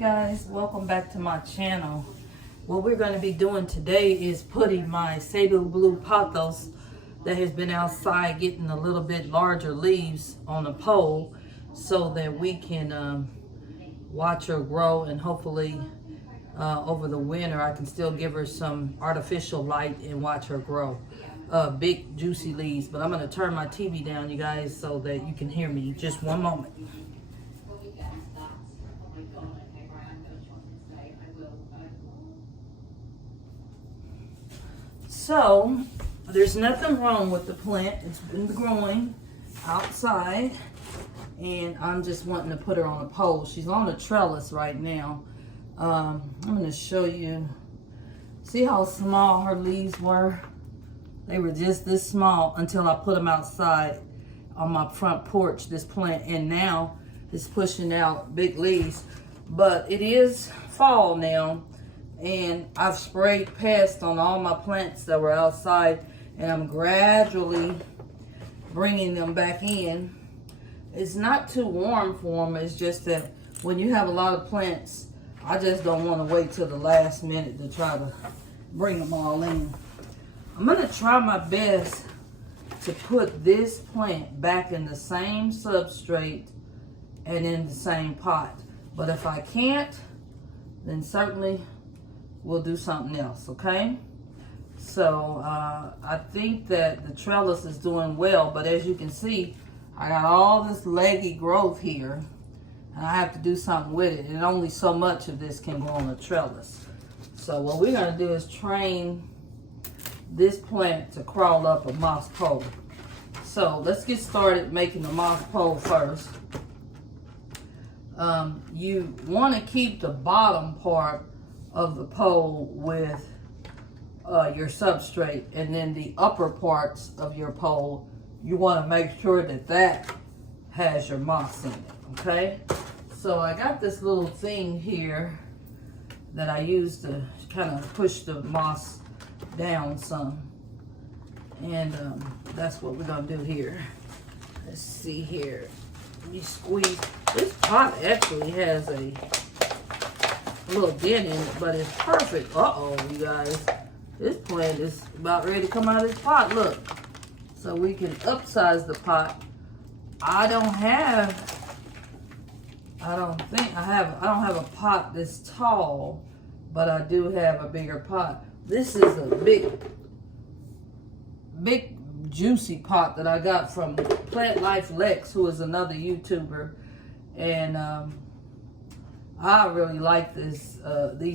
Guys, welcome back to my channel. What we're going to be doing today is putting my Cebu Blue Pothos that has been outside getting a little bit larger leaves on a pole so that we can watch her grow, and hopefully over the winter I can still give her some artificial light and watch her grow. Big juicy leaves. But I'm going to turn my TV down, you guys, so that you can hear me. Just one moment. So, there's nothing wrong with the plant. It's been growing outside, and I'm just wanting to put her on a pole. She's on a trellis right now. I'm going to show you. See how small her leaves were? They were just this small until I put them outside on my front porch, this plant, and now it's pushing out big leaves. But it is fall now, and I've sprayed pest on all my plants that were outside, and I'm gradually bringing them back in. It's not too warm for them. It's just that when you have a lot of plants, I just don't want to wait till the last minute to try to bring them all in. I'm going to try my best to put this plant back in the same substrate and in the same pot. But if I can't, then certainly we'll do something else, okay? So I think that the trellis is doing well, but as you can see, I got all this leggy growth here, and I have to do something with it, and only so much of this can go on a trellis. So what we're gonna do is train this plant to crawl up a moss pole. So let's get started making the moss pole first. You want to keep the bottom part of the pole with your substrate, and then the upper parts of your pole, you want to make sure that that has your moss in it, okay? So I got this little thing here that I use to kind of push the moss down some, and that's what we're gonna do here. Let's see here. Let me squeeze. This pot actually has a little dent in it, but it's perfect. Uh-oh, you guys. This plant is about ready to come out of this pot. Look. So we can upsize the pot. I don't have a pot this tall, but I do have a bigger pot. This is a big juicy pot that I got from Plant Life Lex, who is another YouTuber, and I really like these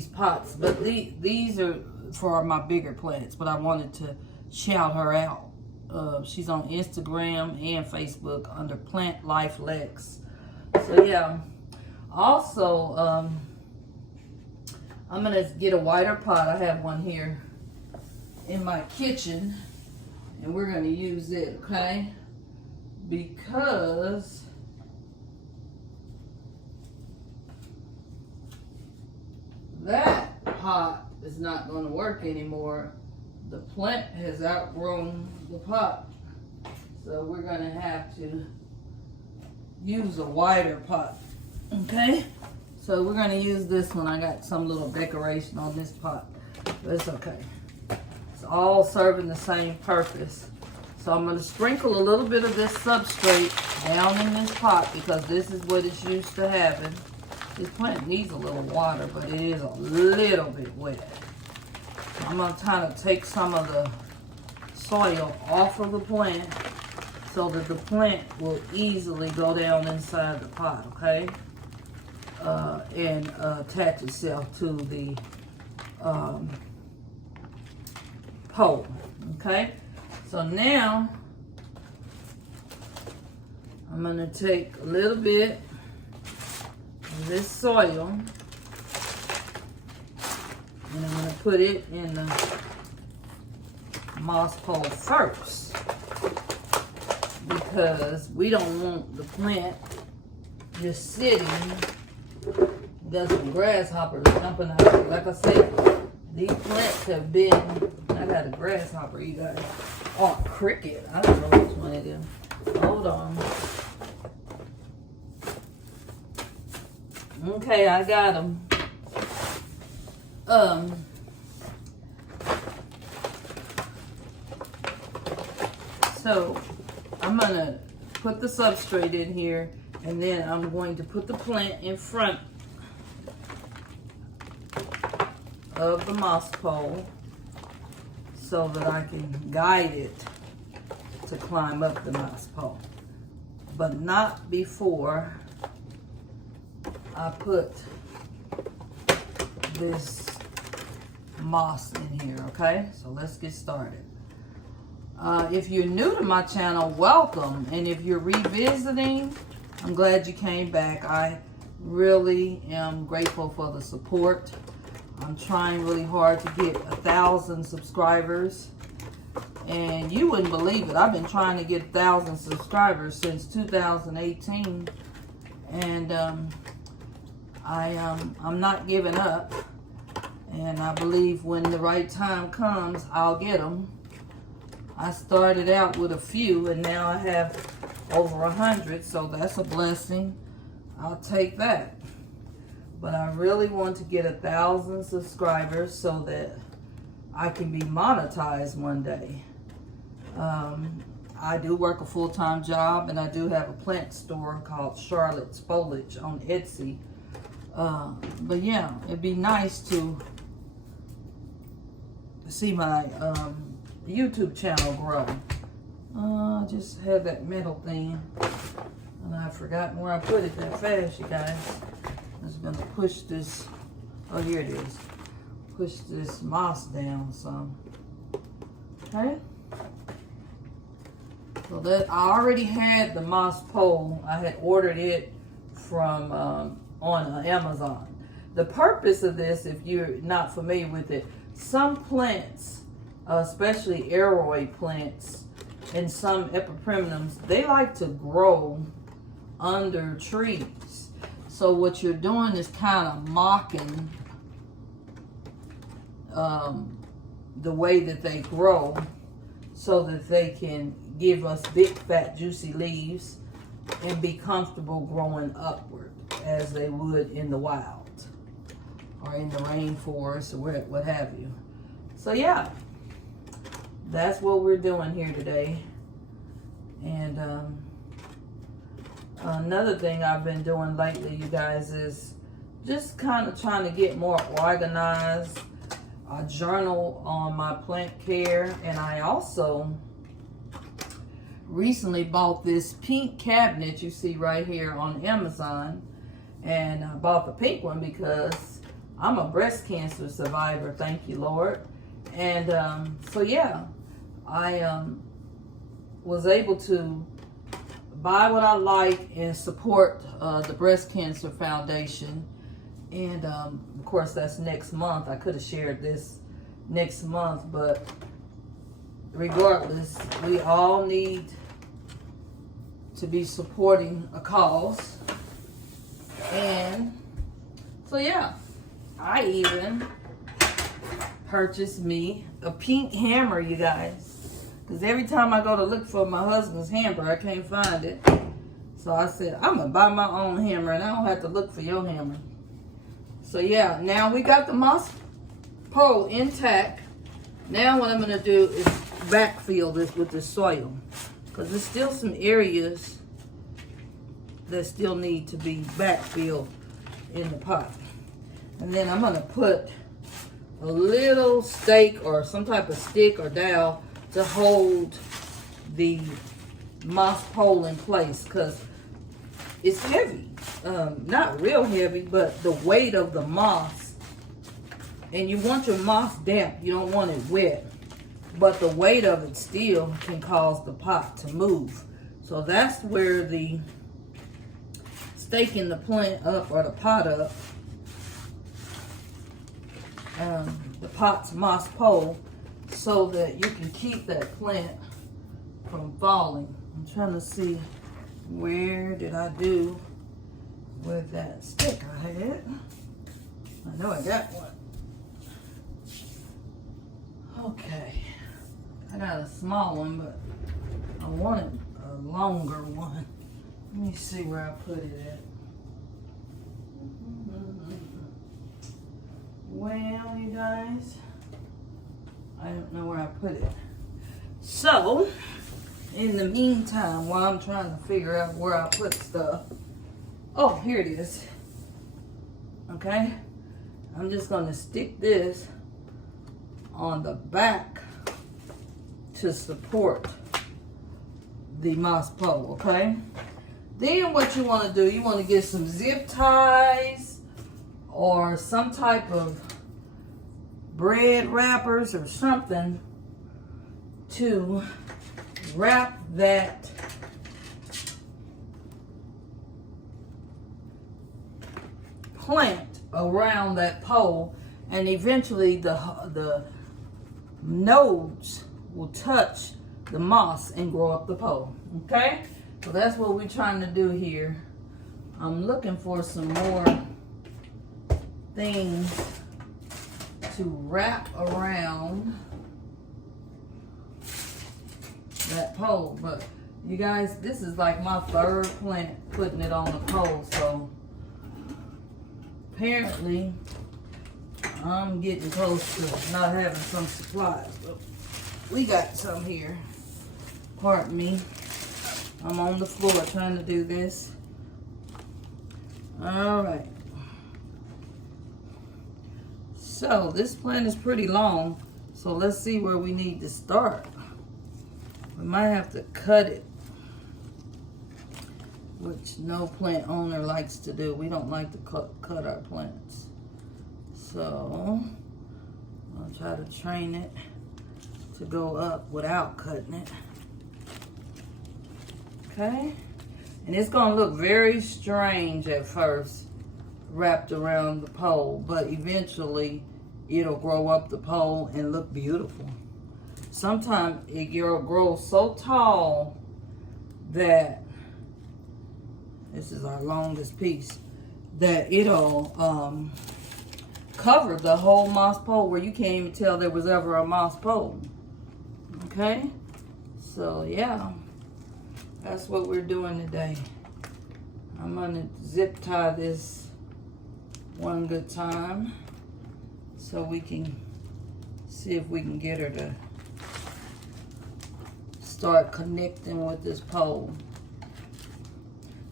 pots. But these are for my bigger plants, but I wanted to shout her out. She's on Instagram and Facebook under Plant Life Lex. So yeah. Also, I'm gonna get a wider pot. I have one here in my kitchen, and we're gonna use it, okay? Because that pot is not gonna work anymore. The plant has outgrown the pot. So we're gonna have to use a wider pot, okay? So we're gonna use this one. I got some little decoration on this pot, but it's okay. It's all serving the same purpose. So I'm gonna sprinkle a little bit of this substrate down in this pot because this is what it's used to having. This plant needs a little water, but it is a little bit wet. I'm gonna kind of take some of the soil off of the plant so that the plant will easily go down inside the pot, okay? And attach itself to the pole, okay? So now I'm gonna take a little bit of this soil, and I'm gonna put it in the moss pole first, because we don't want the plant just sitting. Got some grasshoppers jumping out. Like I said, these plants have been, I got a grasshopper, you guys. Oh, a cricket. I don't know which one it is. Hold on. Okay, I got them. So I'm gonna put the substrate in here, and then I'm going to put the plant in front of the moss pole so that I can guide it to climb up the moss pole, but not before I put this moss in here. Okay, so let's get started. If you're new to my channel, welcome, and if you're revisiting, I'm glad you came back. I really am grateful for the support. I'm trying really hard to get 1,000 subscribers, and you wouldn't believe it, I've been trying to get 1,000 subscribers since 2018, and I'm not giving up, and I believe when the right time comes, I'll get them. I started out with a few, and now I have over 100, so that's a blessing. I'll take that. But I really want to get 1,000 subscribers so that I can be monetized one day. I do work a full-time job, and I do have a plant store called Charlotte's Foliage on Etsy. But yeah, it'd be nice to see my YouTube channel grow. I just had that metal thing, and I've forgotten where I put it that fast, you guys. I'm just gonna push this, oh, here it is. Push this moss down some. Okay. So that, I already had the moss pole. I had ordered it from on Amazon. The purpose of this, if you're not familiar with it, some plants, especially aroid plants and some epipremnums, they like to grow under trees. So what you're doing is kind of mocking the way that they grow so that they can give us big, fat, juicy leaves and be comfortable growing upward as they would in the wild or in the rainforest or what have you. So yeah, that's what we're doing here today. And another thing I've been doing lately, you guys, is just kind of trying to get more organized. I journal on my plant care, and I also recently bought this pink cabinet you see right here on Amazon. And I bought the pink one because I'm a breast cancer survivor, thank you, Lord. And so yeah, I was able to buy what I like and support the Breast Cancer Foundation. And of course, that's next month. I could have shared this next month, but regardless, we all need to be supporting a cause. And so yeah, I even purchased me a pink hammer, you guys, because every time I go to look for my husband's hammer, I can't find it. So I said, I'm gonna buy my own hammer, and I don't have to look for your hammer. So yeah, now we got the moss pole intact. Now what I'm gonna do is backfill this with the soil, because there's still some areas that still need to be backfilled in the pot. And then I'm gonna put a little stake or some type of stick or dowel to hold the moss pole in place, because it's heavy. Not real heavy, but the weight of the moss, and you want your moss damp, you don't want it wet, but the weight of it still can cause the pot to move. So that's where the staking the plant up or the pot up, the pot's moss pole, so that you can keep that plant from falling. I'm trying to see, where did I do with that stick I had? I know I got one. Okay, I got a small one, but I wanted a longer one. Let me see where I put it at. Well, you guys, I don't know where I put it. So, in the meantime, while I'm trying to figure out where I put stuff, oh, here it is. Okay, I'm just gonna stick this on the back to support the moss pole, okay? Then what you wanna do, you wanna get some zip ties or some type of bread wrappers or something to wrap that plant around that pole, and eventually the nodes will touch the moss and grow up the pole. Okay, so that's what we're trying to do here. I'm looking for some more things to wrap around that pole, but you guys, this is like my third plant putting it on the pole, so apparently I'm getting close to not having some supplies, but we got some here. Pardon me, I'm on the floor trying to do this. All right, so this plant is pretty long, so let's see where we need to start. We might have to cut it, which no plant owner likes to do. We don't like to cut our plants. So I'll try to train it to go up without cutting it. Okay, and it's gonna look very strange at first wrapped around the pole, but eventually it'll grow up the pole and look beautiful. Sometimes it grows so tall that, this is our longest piece, that it'll cover the whole moss pole where you can't even tell there was ever a moss pole. Okay, so yeah, that's what we're doing today. I'm gonna zip tie this one good time so we can see if we can get her to start connecting with this pole.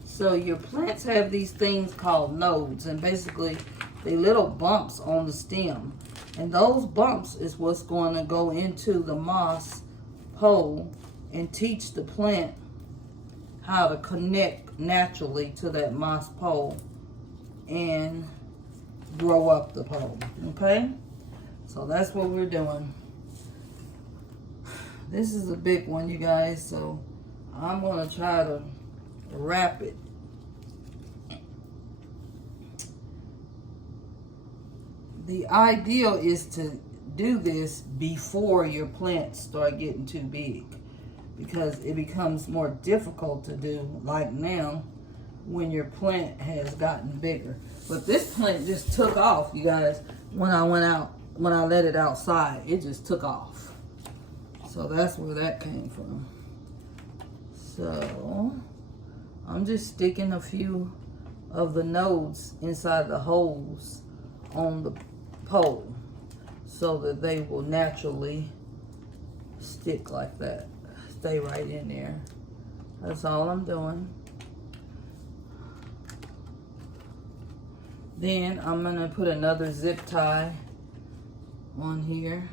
So your plants have these things called nodes, and basically they little bumps on the stem, and those bumps is what's going to go into the moss pole and teach the plant how to connect naturally to that moss pole and grow up the pole. Okay, so that's what we're doing. This is a big one, you guys, so I'm going to try to wrap it. The ideal is to do this before your plants start getting too big, because it becomes more difficult to do like now when your plant has gotten bigger. But this plant just took off, you guys. When I let it outside, it just took off. So that's where that came from. So I'm just sticking a few of the nodes inside the holes on the pole so that they will naturally stick like that. Stay right in there. That's all I'm doing. Then I'm gonna put another zip tie on here.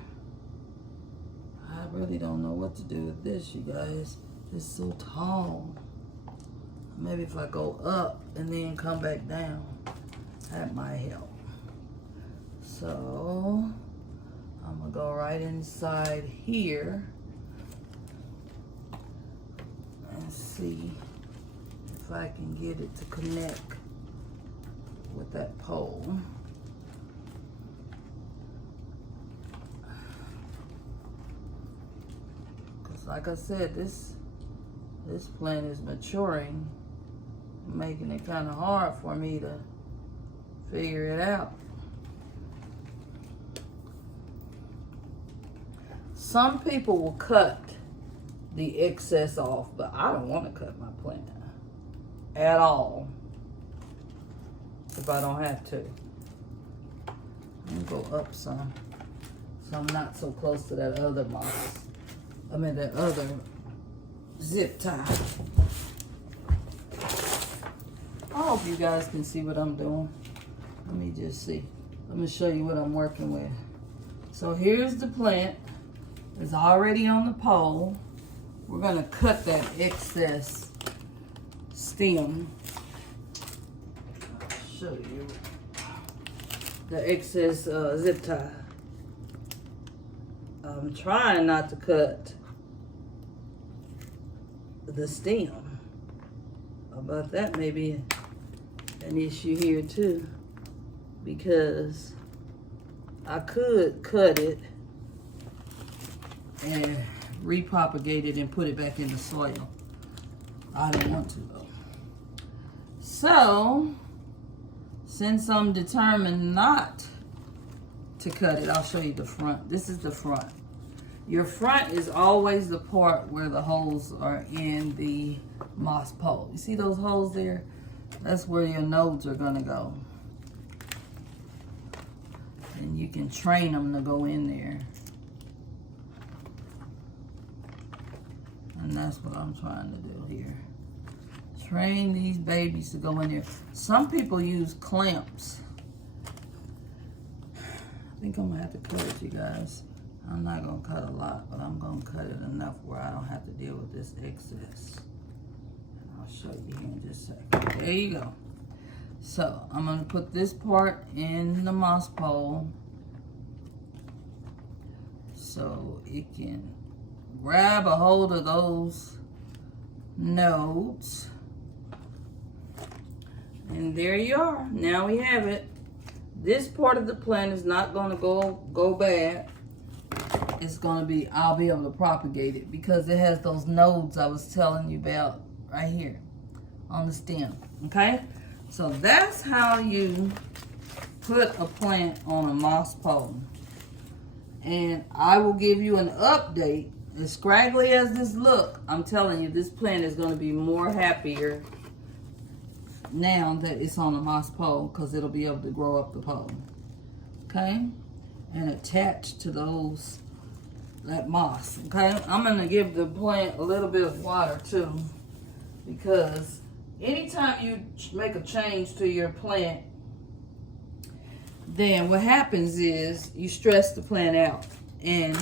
I really don't know what to do with this, you guys. It's so tall. Maybe if I go up and then come back down, that might help. So I'm gonna go right inside here and see if I can get it to connect with that pole. Because like I said, this plant is maturing, making it kind of hard for me to figure it out. Some people will cut the excess off, but I don't want to cut my plant at all if I don't have to. go up some, so I'm not so close to that other moss. I mean that other zip tie. I hope you guys can see what I'm doing. Let me just see. Let me show you what I'm working with. So here's the plant. It's already on the pole. We're gonna cut that excess stem. I'll show you the excess zip tie. I'm trying not to cut the stem, but that may be an issue here too, because I could cut it and repropagate it and put it back in the soil. I don't want to though. So, since I'm determined not to cut it, I'll show you the front. This is the front. Your front is always the part where the holes are in the moss pole. You see those holes there? That's where your nodes are gonna go. And you can train them to go in there. And that's what I'm trying to do here. Train these babies to go in there. Some people use clamps. I think I'm gonna have to cut it, you guys. I'm not gonna cut a lot, but I'm gonna cut it enough where I don't have to deal with this excess. I'll show you here in just a second. There you go. So I'm gonna put this part in the moss pole so it can grab a hold of those nodes. And there you are. Now we have it. This part of the plant is not gonna go bad. It's gonna be, I'll be able to propagate it because it has those nodes I was telling you about right here on the stem, okay? So that's how you put a plant on a moss pole. And I will give you an update. As scraggly as this look, I'm telling you, this plant is gonna be more happier now that it's on a moss pole because it'll be able to grow up the pole, okay? And attach to that moss, okay? I'm gonna give the plant a little bit of water too, because anytime you make a change to your plant, then what happens is you stress the plant out and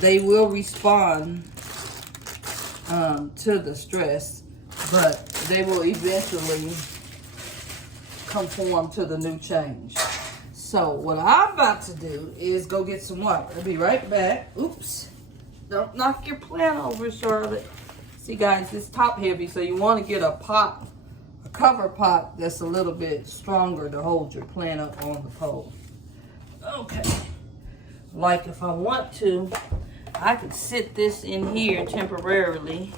they will respond to the stress, but they will eventually conform to the new change. So what I'm about to do is go get some water. I'll be right back. Oops. Don't knock your plant over, Charlotte. See, guys, it's top heavy, so you want to get a pot, a cover pot that's a little bit stronger to hold your plant up on the pole. Okay. Like if I want to, I could sit this in here temporarily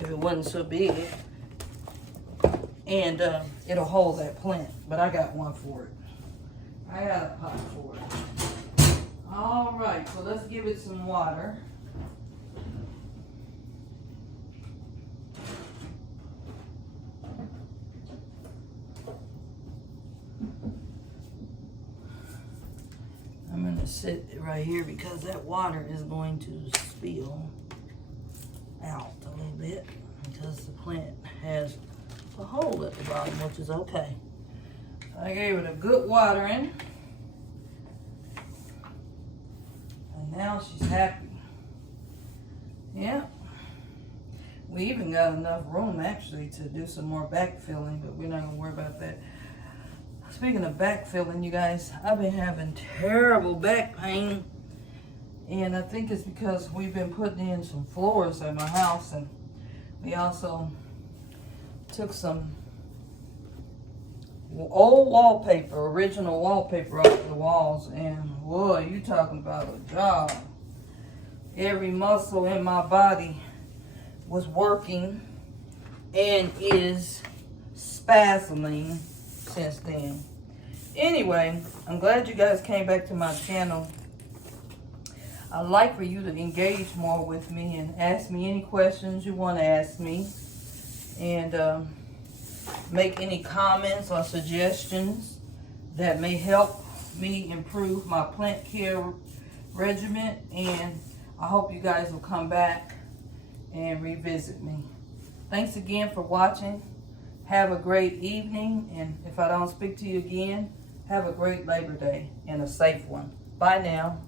if it wasn't so big, and it'll hold that plant. But I got one for it. I got a pot for it. All right, so let's give it some water. I'm gonna sit it right here because that water is going to spill out a little bit because the plant has a hole at the bottom, which is okay. I gave it a good watering, and now she's happy. Yeah, we even got enough room actually to do some more backfilling, but we're not gonna worry about that. Speaking of backfilling, you guys, I've been having terrible back pain, and I think it's because we've been putting in some floors in my house, and we also took some old wallpaper, original wallpaper off the walls, and boy, you talking about a job. Every muscle in my body was working and is spasming since then. Anyway, I'm glad you guys came back to my channel. I'd like for you to engage more with me and ask me any questions you want to ask me, and make any comments or suggestions that may help me improve my plant care regimen, and I hope you guys will come back and revisit me. Thanks again for watching. Have a great evening, and if I don't speak to you again, have a great Labor Day and a safe one. Bye now.